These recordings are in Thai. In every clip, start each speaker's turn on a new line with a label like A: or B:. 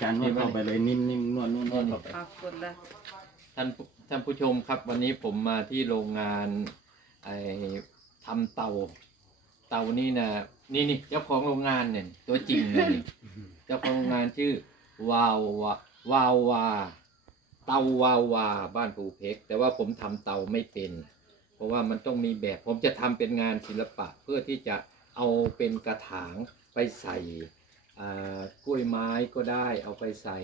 A: จานนวดเข้าไปเลยนิ่มๆนวดนวดนวดเข้าไป
B: ปรากฏละ
C: ท่านผู้ท่านผู้ชมครับ วันนี้ผมมาที่โรงงานไอ้ทำเตา เตานี่นะนี่นี่เจ้าของโรงงานเนี่ยตัวจริงเลยนี่เจ้าของโรงงานชื่อวาววาวาววาเตาวาววาบ้านปูเพกแต่ว่าผมทำเตาไม่เป็น เพราะว่ามันต้องมีแบบผมจะทำเป็นงานศิลปะเพื่อที่จะเอาเป็นกระถางไปใส่ กล้วยไม้ก็ได้เอาไปใส่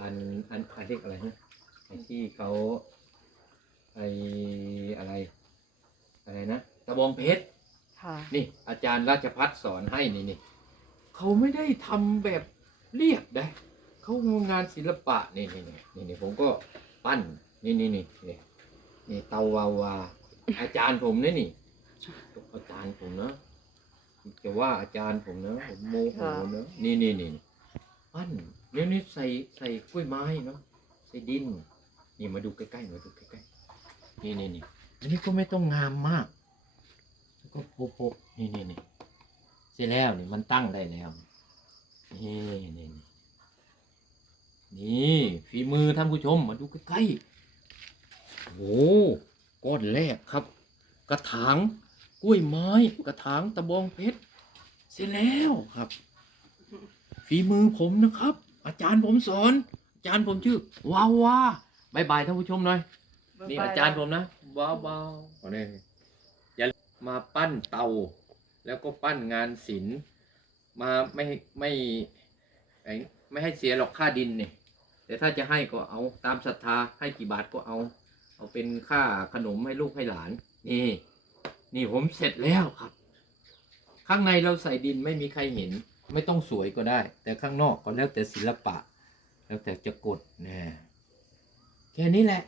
C: อันอันอันเรียกอะไรนะไอ้ที่เขาไออะไร อะไรนะตะบองเพชร
B: ค่ะ
C: นี่ อาจารย์ราชพัฒสอนให้นี่นี่เขาไม่ได้ทำแบบเรียบได้เขางานศิลปะนี่นี่นี่นี่นี่ผมก็ปั้นนี่นี่นี่นี่นี่เตาวาวาอาจารย์ผมเนี่ยนี่อาจารย์ผมนะ จะว่าอาจารย์ผมนะผมโมโหนะนี่นี่นี่ปั้นนี่นี่ใส่ใส่กล้วยไม้เนาะใส่ดิน นี่มาดูใกล้ๆมาดูใกล้ๆนี่นี่นี่อันนี้ก็ไม่ต้องงามมากแล้วก็โปะๆนี่นี่นี่เสร็จแล้วนี่มันตั้งได้แล้วนี่นี่นี่นี่ฝีมือท่านผู้ชมมาดูใกล้ๆโอ้ก้อนแรกครับ กระถาง กล้วยไม้กระถางตะบองเพชรเสร็จแล้วครับ ฝีมือผมนะครับ อาจารย์ผมสอน อาจารย์ผมชื่อวาววาบายบายท่านผู้ชมหน่อยนี่อาจารย์ผมนะว้าวว้าวเอาเนี่ยอย่ามาปั้นเตา แล้วก็ปั้นงานศิลป์มาไม่ไม่ไอ้ไม่ให้เสียหรอกค่าดินเนี่ยแต่ถ้าจะให้ก็เอาตามศรัทธาให้กี่บาทก็เอา เอาเป็นค่าขนมให้ลูกให้หลานนี่ นี่ผมเสร็จแล้วครับ ข้างในเราใส่ดินไม่มีใครเห็น ไม่ต้องสวยก็ได้ แต่ข้างนอกก็แล้วแต่ศิลปะ แล้วแต่จะกดนี่แค่นี้แหละ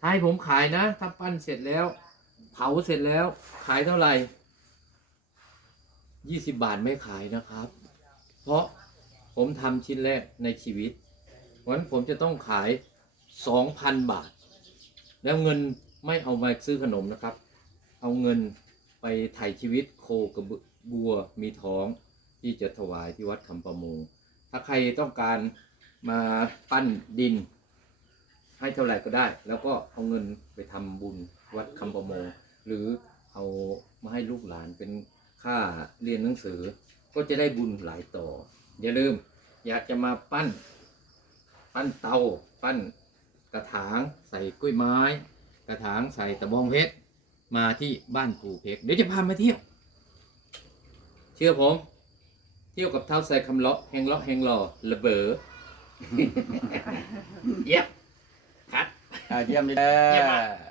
C: ถ้าให้ผมขายนะ ถ้าปั้นเสร็จแล้ว เผาเสร็จแล้ว ขายเท่าไหร่ยี่สิบบาทไม่ขายนะครับ เพราะผมทำชิ้นแรกในชีวิตเพราะฉะนั้นผมจะต้องขายสองพันบาท แล้วเงิน ไม่เอามาซื้อขนมนะครับ เอาเงินไปไถ่ชีวิตโคกับบัวมีท้องที่จะถวายที่วัดคำประมง ถ้าใครต้องการมาปั้นดิน ให้เท่าไหร่ก็ได้ แล้วก็เอาเงินไปทำบุญวัดคำประมง หรือเอามาให้ลูกหลานเป็นค่าเรียนหนังสือ ก็จะได้บุญหลายต่อ อย่าลืม อยากจะมาปั้น ปั้นเตา ปั้นกระถาง ใส่กล้วยไม้ กระถางใส่ตะบองเพชรมาที่บ้านปู่เพชรเดี๋ยวจะพามาเที่ยว เชื่อผม เที่ยวกับเท้าใส่คำเลาะแหงเลาะแหงหล่อระเบอเย็บคัด
A: อ่าเยี่ยมเลย
C: เยี่ยมมาก